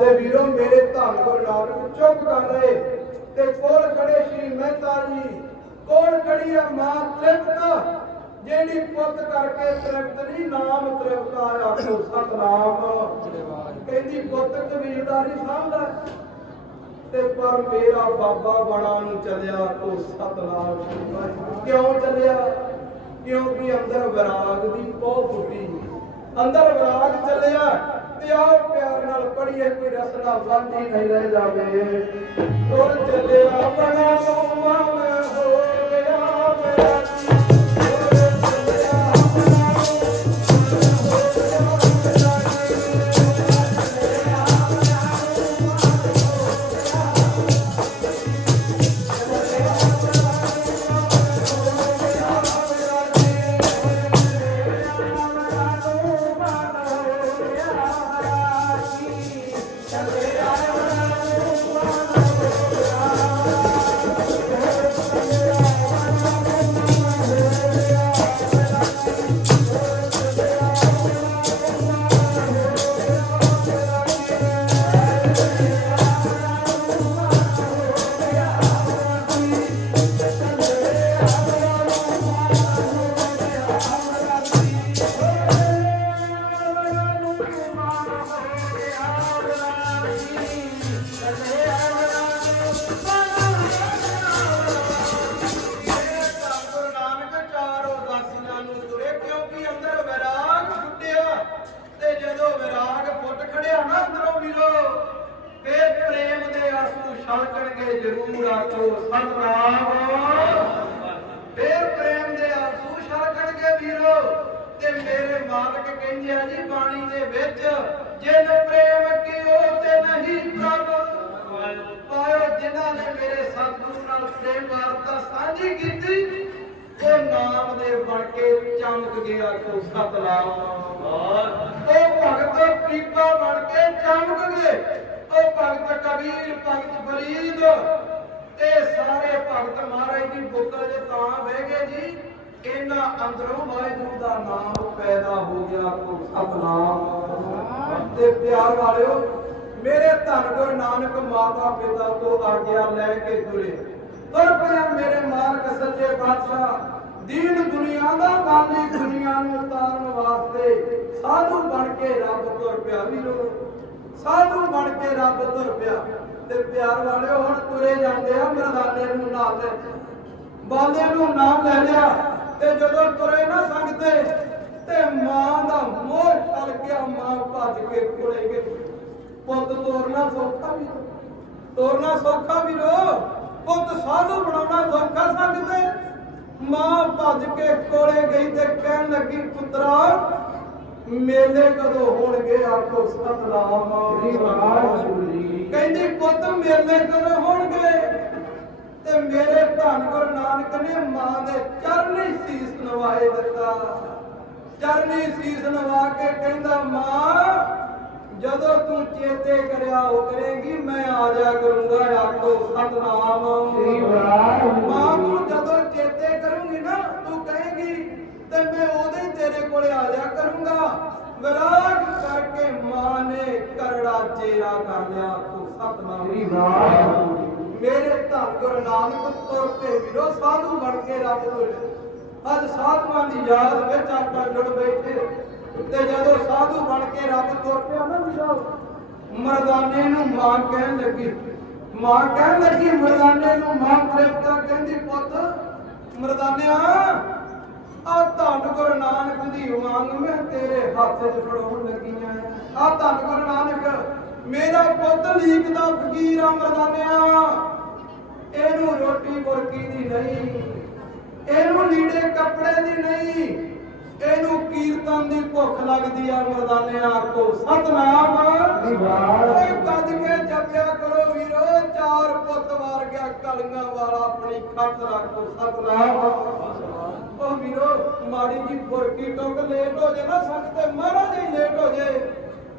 ਤੇ ਵੀਰੋ, ਮੇਰੇ ਧੰਨ ਗੁਰੂ ਨਾਨਕ ਚੁੱਪ ਕਰ ਰਹੇ। ਤੇ ਕੋਲ ਖੜੇ ਸ਼੍ਰੀ ਮਹਿਤਾ ਜੀ, ਕੋਲ ਖੜੀ ਆ ਮਾਂ ਤ੍ਰਿਪਤ, ਜਿਹੜੀ ਪੁੱਤ ਕਰਕੇ ਤ੍ਰਿਪਤ ਨਹੀਂ, ਨਾਮ ਤ੍ਰਿਪਤ ਆਖੋ, ਸਤਨਾਮ। ਕਹਿੰਦੀ, ਪੁੱਤ ਕਬੀਰਦਾਰੀ ਸਾਂਭਦਾ ਤੇ ਪਰ ਮੇਰਾ ਬਾਬਾ ਬਣਾ ਨੂੰ ਚੱਲਿਆ ਤੋ ਸਤਨਾਮ ਕਿਉਂ ਚੱਲਿਆ? ਕਿਉਂਕਿ ਅੰਦਰ ਵਿਰਾਗ ਦੀ ਪੋਹ ਫੁੱਟੀ। ਅੰਦਰ ਵਿਰਾਗ ਚੱਲਿਆ। ਤੇ ਪਿਆਰ ਨਾਲ ਪੜੀਏ ਕੋਈ ਰਸਨਾ ਵਾਂਝੀ ਨਹੀਂ ਰਹਿ ਜਾਵੇ। ਤੁਰ ਚੱਲਿਆ ਬਣਾ ਨੂੰ ਵੀਰੋ ਤੇ ਮੇਰੇ ਮਾਲਕ ਕਹਿੰਦੇ ਆ ਜੀ ਬਾਣੀ ਦੇ ਵਿੱਚ, ਜਿਨ ਪ੍ਰੇਮ ਕੀਓ ਤੇ ਨਹੀਂ ਪ੍ਰਭ। ਪਾਇਓ ਜਿਨ੍ਹਾਂ ਨੇ ਮੇਰੇ ਸਤਿਗੁਰੂ ਨਾਲ ਪ੍ਰੇਮ ਵਾਰਤਾ ਸਾਂਝੀ ਕੀਤੀ, ਉਹ ਨਾਮ ਦੇ ਬਣ ਕੇ ਚਮਕ ਗਿਆ ਕੋ ਸਤਨਾਮ। ਉਹ ਭਗਤ ਪੀਪਾ ਬਣ ਕੇ ਚਮਕ ਗਏ। ਉਹ ਭਗਤ ਕਬੀਰ, ਭਗਤ ਫਰੀਦ ਤੇ ਸਾਰੇ ਭਗਤ ਮਹਾਰਾਜ ਦੀ ਬੁੱਕਲ 'ਚ ਤਾਂ ਬਹਿ ਗਏ ਜੀ। ਇਹਨਾਂ ਅੰਦਰੋਂ ਵਾਹਿਗੁਰੂ ਦਾ ਨਾਮ ਪੈਦਾ ਹੋ ਗਿਆ ਕੋ ਸਤਨਾਮ ਤੇ ਪਿਆਰ ਵਾਲਿਓ, ਮੇਰੇ ਧੰਨ ਗੁਰੂ ਨਾਨਕ ਮਾਤਾ ਪਿਤਾ ਤੋਂ ਆਗਿਆ ਲੈ ਕੇ ਤੁਰੇ। ਤੁਰ ਪਿਆ ਮੇਰੇ ਮਾਲਕ ਸੱਚੇ ਪਾਤਸ਼ਾਹ, ਦੀਨ ਦੁਨੀਆ ਦਾ ਮਾਲੀ ਦੁਨੀਆ ਨੂੰ ਉਤਾਰਨ ਵਾਸਤੇ ਸਾਧੂ ਬਣ ਕੇ ਰੱਬ ਤੁਰ ਪਿਆ ਵੀਰੋ ਸਾਧੂ ਬਣ ਕੇ ਰੱਬ ਤੁਰ ਪਿਆ ਤੇ ਪਿਆਰ ਵਾਲਿਓ, ਹੁਣ ਤੁਰੇ ਜਾਂਦੇ ਆ ਮਰਦਾਨੇ ਨੂੰ ਨਾਲ ਲੈ ਬਾਲਿਆਂ ਨੂੰ ਨਾਮ ਲੈ ਲਿਆ। ਤੇ ਜਦੋਂ ਤੁਰੇ ਨਾ ਸੰਗਤੇ ਤੇ ਮਾਂ ਦਾ ਮੋਹ ਛਲ ਗਿਆ ਮਾਂ ਭੱਜ ਕੇ ਕੋਲੇ ਗਈ। ਪੁੱਤ ਤੋਰਨਾ ਸੌਖਾ ਵੀ ਤੋਰਨਾ ਸੌਖਾ ਵੀ ਰੋ। ਪੁੱਤ ਸਾਧੂ ਬਣਾਉਣਾ ਸੌਖਾ ਸੰਗਤੇ ਮਾਂ ਭੱਜ ਕੇ ਕੋਲੇ ਗਈ ਤੇ ਕਹਿਣ ਲੱਗੀ ਪੁੱਤਰਾ ਮੇਲੇ ਕਦੋਂ ਹੋਣਗੇ? ਆਖੋ ਸਤਨਾਮ ਵਾਹਿਗੁਰੂ ਜੀ। ਕਹਿੰਦੀ ਪੁੱਤ ਮੇਲੇ ਕਦੋਂ ਹੋਣਗੇ? ਤੇ ਮੇਰੇ ਧੰਨ ਗੁਰੂ ਨਾਨਕ ਨੇ ਮਾਂ ਦੇ ਚਰਨੀ ਸੀਸ ਨਵਾਏ ਦਿੱਤਾ ਚਰਨੀ ਸੀਸ ਨਵਾ ਕੇ ਕਹਿੰਦਾ ਮਾਂ ਜਦੋਂ ਤੂੰ ਚੇਤੇ ਕਰਿਆ ਉਹ ਕਰੇਗੀ ਮੈਂ ਆ ਜਾ ਕਰੂੰਗਾ ਆਖੋ ਸਤਨਾਮ ਸ੍ਰੀ ਵਾਹਿਗੁਰੂ। ਮਾਂ ਤੂੰ ਜਦੋਂ ਚੇਤੇ ਕਰੂੰਗੀ ਨਾ ਤੂੰ ਕਹੇਗੀ ਤੇ ਮੈਂ ਉਹਦੇ ਹੀ ਤੇਰੇ ਕੋਲੇ ਆ ਜਾ ਕਰੂੰਗਾ ਵਿਰਾਗ ਕਰਕੇ ਮਾਂ ਨੇ ਕਰੜਾ ਚੇਰਾ ਕਰ ਲਿਆ ਆਖੋ ਸਤਨਾਮ ਸ੍ਰੀ ਵਾਹਿਗੁਰੂ। ਮੇਰੇ ਧੰਨ ਗੁਰੂ ਨਾਨਕ ਤੁਰ ਕੇ ਵੀਰੋ, ਸਾਧੂ ਬਣ ਕੇ ਰੱਬ ਤੁਰ ਅੱਜ ਸਾਧੂਆਂ ਦੀ ਯਾਦ ਵਿੱਚ ਆਪਾਂ ਜੁੜ ਬੈਠੇ। ਤੇ ਜਦੋਂ ਸਾਧੂ ਬਣ ਕੇ ਰੱਬ ਤੁਰ ਪਿਆ ਨਾ ਵੀਰੋ, ਮਰਦਾਨੇ ਨੂੰ ਮਾਂ ਕਹਿਣ ਲੱਗੀ। ਮਾਂ ਕਹਿਣ ਲੱਗੀ, ਮਰਦਾਨੇ ਨੂੰ ਮਾਂ ਤ੍ਰਿਪਤਾ ਕਹਿੰਦੀ, ਪੁੱਤ, ਮਰਦਾਨਿਆ, ਆ ਧੰਨ ਗੁਰੂ ਨਾਨਕ ਦੀ ਉਮੰਗ ਮੈਂ ਤੇਰੇ ਹੱਥ 'ਚ ਫੜਾਉਣ ਲੱਗੀਆਂ। ਆ ਧੰਨ ਗੁਰੂ ਨਾਨਕ ਮੇਰਾ ਪੁੱਤ ਲੀਕ ਦਾ ਫਕੀਰ ਆ ਮਰਦਾਨਿਆ ਇਹਨੂੰ ਰੋਟੀ ਮੁਰਗੀ ਦੀ ਨਹੀਂ, ਇਹਨੂੰ ਲੀੜੇ ਕੱਪੜੇ ਦੀ ਨਹੀਂ, ਇਹਨੂੰ ਕੀਰਤਨ ਦੀ ਭੁੱਖ ਲੱਗਦੀ ਆ ਮਰਦਾਨਿਆ ਆਖੋ, ਸਤਨਾਮ। ਓਏ ਗੱਜ ਕੇ ਜਪਿਆ ਕਰੋ ਵੀਰੋ, ਚਾਰ ਪੁੱਤ ਵਾਰ ਗਿਆ ਕਲੀਆਂ ਵਾਲਾ ਆਪਣੀ ਖੱਤ ਰੱਖੋ, ਸਤਨਾਮ। ਉਹ ਵੀਰੋ, ਮਾੜੀ ਜੀ ਬੁਰਕੀ ਟੁੱਕ ਲੇਟ ਹੋ ਜੇ ਨਾ, ਸੰਗ ਤੇ ਮਾੜਾ ਜੀ ਲੇਟ ਹੋ ਜੇ।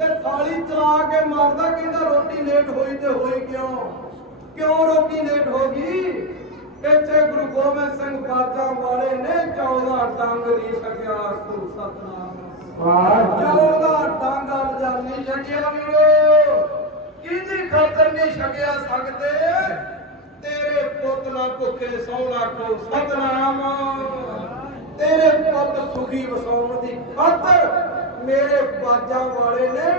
ਤੇ ਥਾਲੀ ਚਲਾ ਕੇ ਮਾਰਦਾ ਕਹਿੰਦਾ ਰੋਟੀ ਲੇਟ ਹੋਈ ਤੇ ਹੋਈ ਕਿਉਂ? ਕਿਉਂ ਰੋਟੀ ਲੇਟ ਹੋ ਗਈ? ਇੱਥੇ ਗੁਰੂ ਗੋਬਿੰਦ ਸਿੰਘ ਬਾਜਾਂ ਵਾਲੇ ਨੇ 14 ਟੰਗ ਨਹੀਂ ਸਕਿਆ ਤੂੰ ਸਤਨਾਮ। ਵਾਹਿਗੁਰੂ। ਚੌਦਾ ਟਾਂਗਾ ਲਜਾਨੀ ਛੱਡਿਆ ਵੀਰੋ। ਕਿਹਦੀ ਖਾਤਰ ਨਹੀਂ ਛਕਿਆ ਸਕਦੇ? ਤੇਰੇ ਪੁੱਤ ਨਾ ਭੁੱਖੇ ਸੌਣਾ ਕੋ ਸਤਨਾਮ। ਤੇਰੇ ਪੁੱਤ ਸੁਖੀ ਵਸਾਉਣ ਦੀ ਖਾਤਰ ਮੇਰੇ ਬਾਜਾਂ ਵਾਲੇ ਨੇ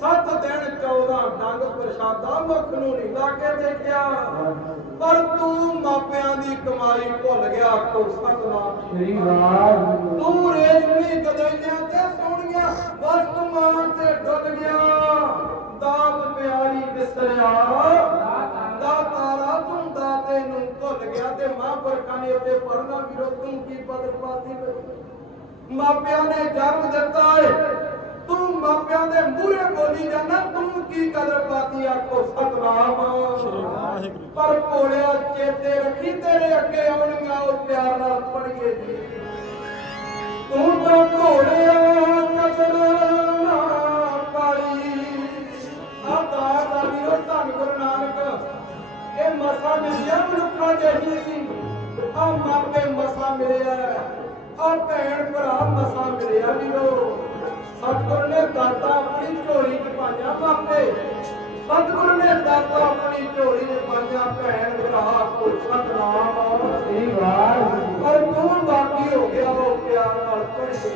ਸੱਤ ਦਿਨ 14 ਡੰਗ ਪ੍ਰਸ਼ਾਦਾ ਮੁਖ ਨੂੰ ਨਹੀਂ ਲਾ ਕੇ ਦੇਖਿਆ। ਪਰ ਤੂੰ ਮਾਪਿਆਂ ਦੀ ਕਮਾਈ ਭੁੱਲ ਗਿਆ ਆਖੋ ਸਤਨਾਮ। ਸ੍ਰੀ ਵਾਹਿਗੁਰੂ। ਤੂੰ ਰੇਸ਼ਮੀ ਗਦਈਆਂ ਤੇ ਸੋਹਣੀਆਂ ਵਸਤੂਆਂ ਤੇ ਡੁੱਲ ਗਿਆ। ਦਾਤ ਪਿਆਰੀ ਵਿਸਰਿਆ ਦਾ ਤਾਰਾ ਤੂੰ ਦਾਤੇ ਨੂੰ ਭੁੱਲ ਗਿਆ ਤੇ ਮਹਾਂਪੁਰਖਾਂ ਨੇ ਉੱਤੇ ਪੜਨਾ ਵੀਰੋ ਤੂੰ ਕੀ ਬਦਲ ਪਾਤੀ ਵੇ। ਮਾਪਿਆਂ ਨੇ ਜਨਮ ਦਿੱਤਾ ਏ। ਤੂੰ ਮਾਪਿਆਂ ਦੇ ਮੂਹਰੇ ਬੋਲੀ ਜਾਣਾ ਤੂੰ ਕੀ ਕਦਰ ਪਾਤੀ ਆਖੋ, ਸਤਨਾਮ। ਪਰ ਕੋਲਿਆ ਚੇਤੇ ਰੱਖੀ ਤੇਰੇ ਅੱਗੇ ਆਉਣੀਆਂ, ਉਹ ਪਿਆਰ ਨਾਲ ਪੜੀਏ ਜੀ। ਤੂੰ ਤਾਂ ਘੋੜਿਆ ਕਦਰ ਨਾ ਪਾਈ। ਆਦਾ ਦਾ ਵੀਰੋ, ਧੰਨ ਗੁਰੂ ਨਾਨਕ। ਇਹ ਮਸਾ ਮਿਲਿਆ ਮਨੁੱਖਾਂ ਜਿਹੀ ਆ ਮਾਪੇ ਮਸਾ ਮਿਲਿਆ। ਆ ਭੈਣ ਭਰਾ ਮਸਾ ਮਿਲਿਆ ਵੀਰੋ ਸਤਿਗੁਰ ਨੇ ਦਾਤਾ ਆਪਣੀ ਝੋਲੀ ਚ ਪਾਇਆ ਮਾਪੇ ਸਤਿਗੁਰ ਨੇ ਦਾਤਾ ਆਪਣੀ ਝੋਲੀ ਚ ਪਾਇਆ ਭੈਣ ਭਰਾ ਕੋ ਸਤਨਾਮ। ਸ੍ਰੀ ਵਾਹਿਗੁਰੂ। ਪਰ ਤੂੰ ਬਾਕੀ ਹੋ ਗਿਆ ਉਹ ਪਿਆਰ ਨਾਲ ਪੜ੍ਹੇ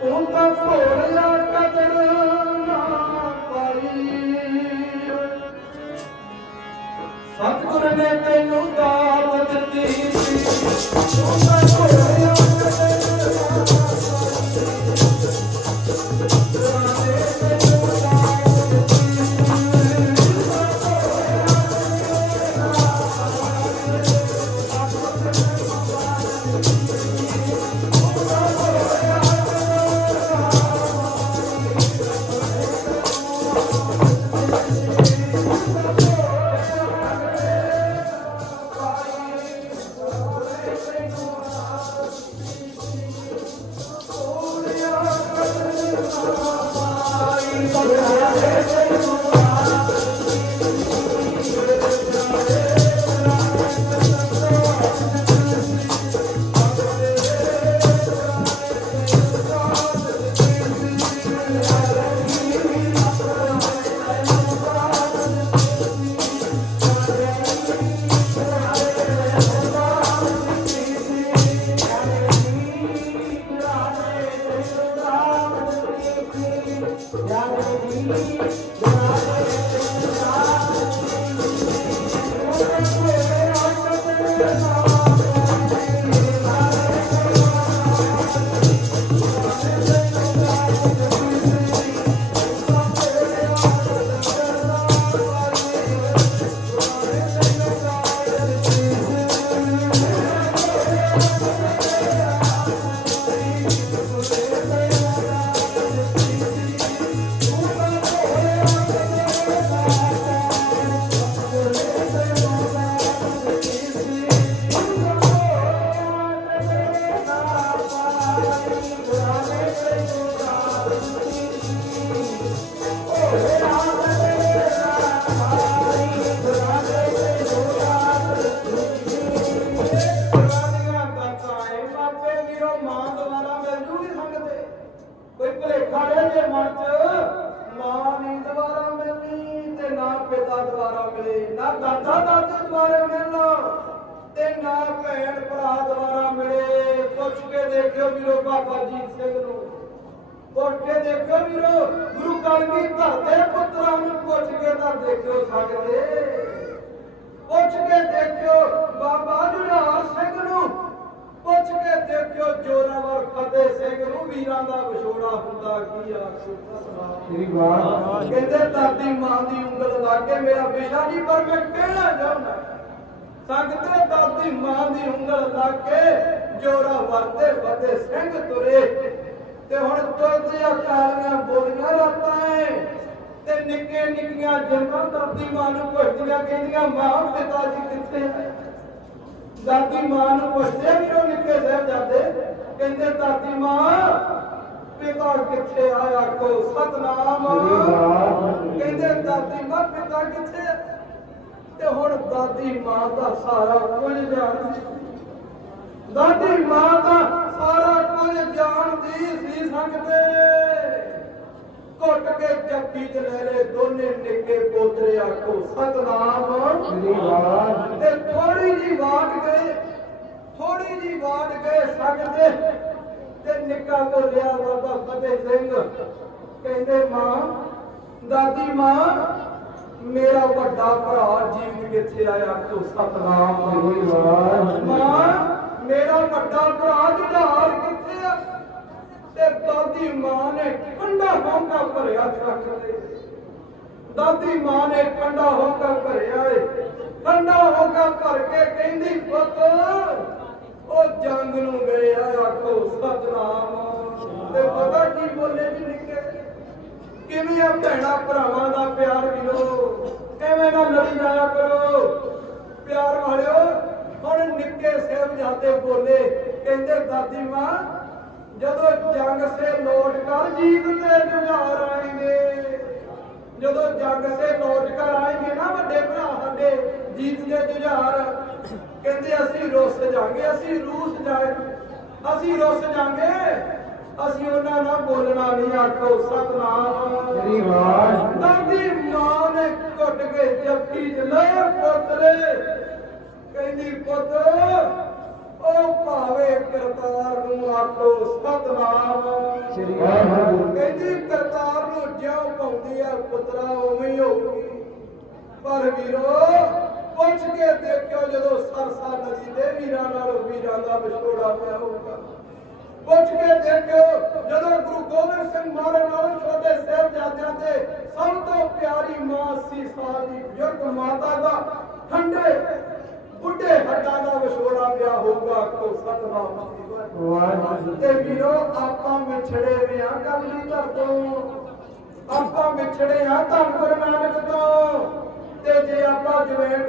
ਤੂੰ ਤਾਂ ਭੋਲਿਆ ਕਦਰ ਨਾ ਪਾਈ। ਸਤਿਗੁਰ ਨੇ ਤੈਨੂੰ ਦਾਤ ਦਿੱਤੀ। ਸੀ Thank you. ਭੁਲੇਖਾ ਮਨ ਚ ਮਾਂ ਨਹੀਂ ਦੁਆਰਾ ਮਿਲਣੀ ਤੇ ਨਾ ਪਿਤਾ ਦੁਆਰਾ ਮਿਲੇ। ਨਾ ਦਾਦਾ ਦਾਦੇ ਦੁਆਰਾ ਮਿਲਣਾ ਤੇ ਨਾ ਭੈਣ ਭਰਾ ਦੁਆਰਾ ਮਿਲੇ। ਪੁੱਛ ਕੇ ਦੇਖਿਓ ਵੀਰੋ ਬਾਬਾ ਜੀਤ ਸਿੰਘ ਨੂੰ। ਪੁੱਛ ਕੇ ਦੇਖਿਓ ਵੀਰੋ, ਗੁਰੂ ਕਲਗੀ ਘਰ ਦੇ ਪੁੱਤਰਾਂ ਨੂੰ ਪੁੱਛ ਕੇ ਤਾਂ ਦੇਖਿਓ ਸਕਦੇ ਪੁੱਛ ਕੇ ਦੇਖਿਓ ਬਾਬਾ ਜੁਝਾਰ ਸਿੰਘ ਨੂੰ ਪੁੱਛ ਕੇ ਦੇਖਿਓ ਫਤਿਹ ਸਿੰਘ ਨੂੰ ਵੀਰਾਂ ਦਾ ਵਿਛੋੜਾ ਹੁੰਦਾ ਕੀ ਆਖੋ ਸਤਨਾਮ ਸ੍ਰੀ ਵਾਹਿਗੁਰੂ ਕਹਿੰਦੇ ਦਾਦੀ ਮਾਂ ਦੀ ਉਂਗਲ ਲਾ ਕੇ ਮੇਰਾ ਵਿਸ਼ਾ ਨਹੀਂ ਪਰ ਮੈਂ ਕਹਿਣਾ ਚਾਹੁੰਦਾ ਸੰਗਤੇ ਦਾਦੀ ਮਾਂ ਦੀ ਉਂਗਲ ਲਾ ਕੇ ਜੋਰਾ ਵਰਤੇ ਫਤਿਹ ਸਿੰਘ ਤੁਰੇ। ਤੇ ਹੁਣ ਬੋਲੀਆਂ ਰਾਤਾਂ ਏ ਤੇ ਨਿੱਕੇ ਨਿੱਕੀਆਂ ਜੰਗਾਂ ਦਾਦੀ ਮਾਂ ਨੂੰ ਪੁੱਛਦੀਆਂ ਕਹਿੰਦੀਆਂ ਮਾਂ ਪਿਤਾ ਜੀ ਕਿੱਥੇ ਹੈ ਦਾਦੀ ਮਾਂ ਨੂੰ ਪੁੱਛਦੇ ਵੀਰੋ ਨਿੱਕੇ ਸਾਹਿਬ ਜਾਂਦੇ ਕਹਿੰਦੇ ਦਾਦੀ ਮਾਂ ਪਿਤਾ ਕਿੱਥੇ ਆਇਆ ਕੋ ਸਤਨਾਮ? ਕਹਿੰਦੇ ਦਾਦੀ ਮਾਂ ਪਿਤਾ ਕਿੱਥੇ? ਤੇ ਹੁਣ ਦਾਦੀ ਮਾਂ ਦਾ ਸਾਰਾ ਕੁਝ ਜਾਣਦੀ ਦਾਦੀ ਮਾਂ ਦਾ ਸਾਰਾ ਕੁਝ ਜਾਣਦੀ ਸੀ ਸੰਗਤੇ। ਘੁੱਟ ਕੇ ਜੱਫੀ ਚ ਲੈ ਲੈ ਦੋਨੇ ਨਿੱਕੇ ਪੋਤਰੇ ਆਖੋ ਸਤਨਾਮ। ਤੇ ਥੋੜੀ ਜੀ ਬਾਤ ਗਏ। ਥੋੜੀ ਜੀ ਬਾਤ ਗਏ ਸਕਦੇ ਤੇ ਨਿੱਕਾ ਬੋਲਿਆ ਬਾਬਾ ਫਤਿਹ ਸਿੰਘ ਕਹਿੰਦੇ, ਮਾਂ, ਦਾਦੀ ਮਾਂ, ਮੇਰਾ ਵੱਡਾ ਭਰਾ ਜੀਵਨ ਕਿੱਥੇ ਆਇਆ? ਤੂੰ ਸਤਨਾਮ ਸ੍ਰੀ ਮਾਂ, ਮੇਰਾ ਵੱਡਾ ਭਰਾ ਜੁਝਾਰ ਕਿੱਥੇ ਆ? ਤੇ ਦਾਦੀ ਮਾਂ ਨੇ ਠੰਡਾ ਹੋਂਕਾ ਭਰਿਆ ਛੱਕ ਦੇ ਦਾਦੀ ਮਾਂ ਨੇ ਠੰਡਾ ਹੋਂਕਾ ਭਰਿਆ ਏ। ਠੰਡਾ ਹੋਂਕਾ ਭਰ ਕੇ ਕਹਿੰਦੀ, ਪੁੱਤ ਉਹ ਜੰਗ ਨੂੰ ਗਏ ਆ, ਆਖੋ ਸਤਨਾਮ। ਤੇ ਪਤਾ ਕੀ ਬੋਲੇ ਜੀ ਨਿੱਕੇ? ਕਿਵੇਂ ਆ ਭੈਣਾ ਭਰਾਵਾਂ ਦਾ ਪਿਆਰ ਮਿਲੋ ਐਵੇਂ ਨਾ ਲੜੀ ਜਾਇਆ ਕਰੋ? ਪਿਆਰ ਵਾਲਿਓ, ਹੁਣ ਨਿੱਕੇ ਸਾਹਿਬਜ਼ਾਦੇ ਬੋਲੇ, ਕਹਿੰਦੇ, ਦਾਦੀ ਮਾਂ, ਜਦੋਂ ਜੰਗ ਸੇ ਲੋਟ ਕਰ ਜੀਤ ਤੇ ਜੁਝਾਰ ਆਏਗੇ। ਜਦੋਂ ਜੰਗ ਸੇ ਲੋਟ ਕਰ ਆਏਗੇ ਨਾ ਵੱਡੇ ਭਰਾ ਸਾਡੇ, ਜੀਤ ਦੇ ਜੁਝਾਰ ਕਹਿੰਦੇ ਅਸੀਂ ਰੁੱਸ ਜਾਾਂਗੇ ਅਸੀਂ ਰੂਸ ਜਾਏ। ਅਸੀਂ ਰੁੱਸ ਜਾਾਂਗੇ ਅਸੀਂ ਉਹਨਾਂ ਨਾਲ ਬੋਲਣਾ ਨਹੀਂ ਆਖੋ ਸਤਨਾਮ। ਸ੍ਰੀ ਵਾਹਿਗੁਰੂ। ਦਾਦੀ ਮਾਂ ਨੇ ਘੁੱਟ ਕੇ ਜੱਫੀ ਚ ਲਏ ਪੁੱਤਰੇ। ਕਹਿੰਦੀ ਪੁੱਤ ਉਹ ਭਾਵੇ ਕਰਤਾਰ ਨੂੰ ਆਖੋ ਸਤਨਾਮ। ਸ੍ਰੀ ਵਾਹਿਗੁਰੂ। ਕਹਿੰਦੀ ਕਰਤਾਰ ਨੂੰ ਜਿਉਂ ਪਾਉਂਦੀ ਆ ਪੁੱਤਰਾ ਉਵੇਂ ਹੀ ਹੋਊਗੀ। ਪਰ ਵੀਰੋ ਪੁੱਛ ਕੇ ਦੇਖਿਓ ਜਦੋਂ ਸਰਸਾ ਨਦੀ ਦੇ ਵੀਰਾਂ ਨਾਲ ਵੀਰਾਂ ਦਾ ਵਿਛੋੜਾ ਪਿਆ ਹੋਊਗਾ। ਪੁੱਛ ਕੇ ਦੇਖਿਓ ਜਦੋਂ ਗੁਰੂ ਗੋਬਿੰਦ ਸਿੰਘ ਮਹਾਰਾਜ ਨਾਲ ਛੋਟੇ ਸਾਹਿਬਜ਼ਾਦਿਆਂ ਤੇ ਸਭ ਤੋਂ ਪਿਆਰੀ ਮਾਂ 80 ਸਾਲ ਦੀ ਬਜ਼ੁਰਗ ਮਾਤਾ ਦਾ ਠੰਡੇ ਬੁੱਢੇ ਹੱਡਾਂ ਦਾ ਵਿਛੋੜਾ ਪਿਆ ਹੋਊਗਾ ਕੋ ਸਤਨਾਮ ਸ੍ਰੀ ਵਾਹਿਗੁਰੂ ਤੇ ਵੀਰੋ ਆਪਾਂ ਵਿਛੜੇ ਵੇ ਆ ਕਮਲੀ ਧਰ ਤੋਂ ਆਪਾਂ ਵਿਛੜੇ ਆ ਧੰਨ ਗੁਰੂ ਨਾਨਕ ਤੋਂ। ਤੇ ਜੇ ਆਪਾਂ ਜਵੇਟ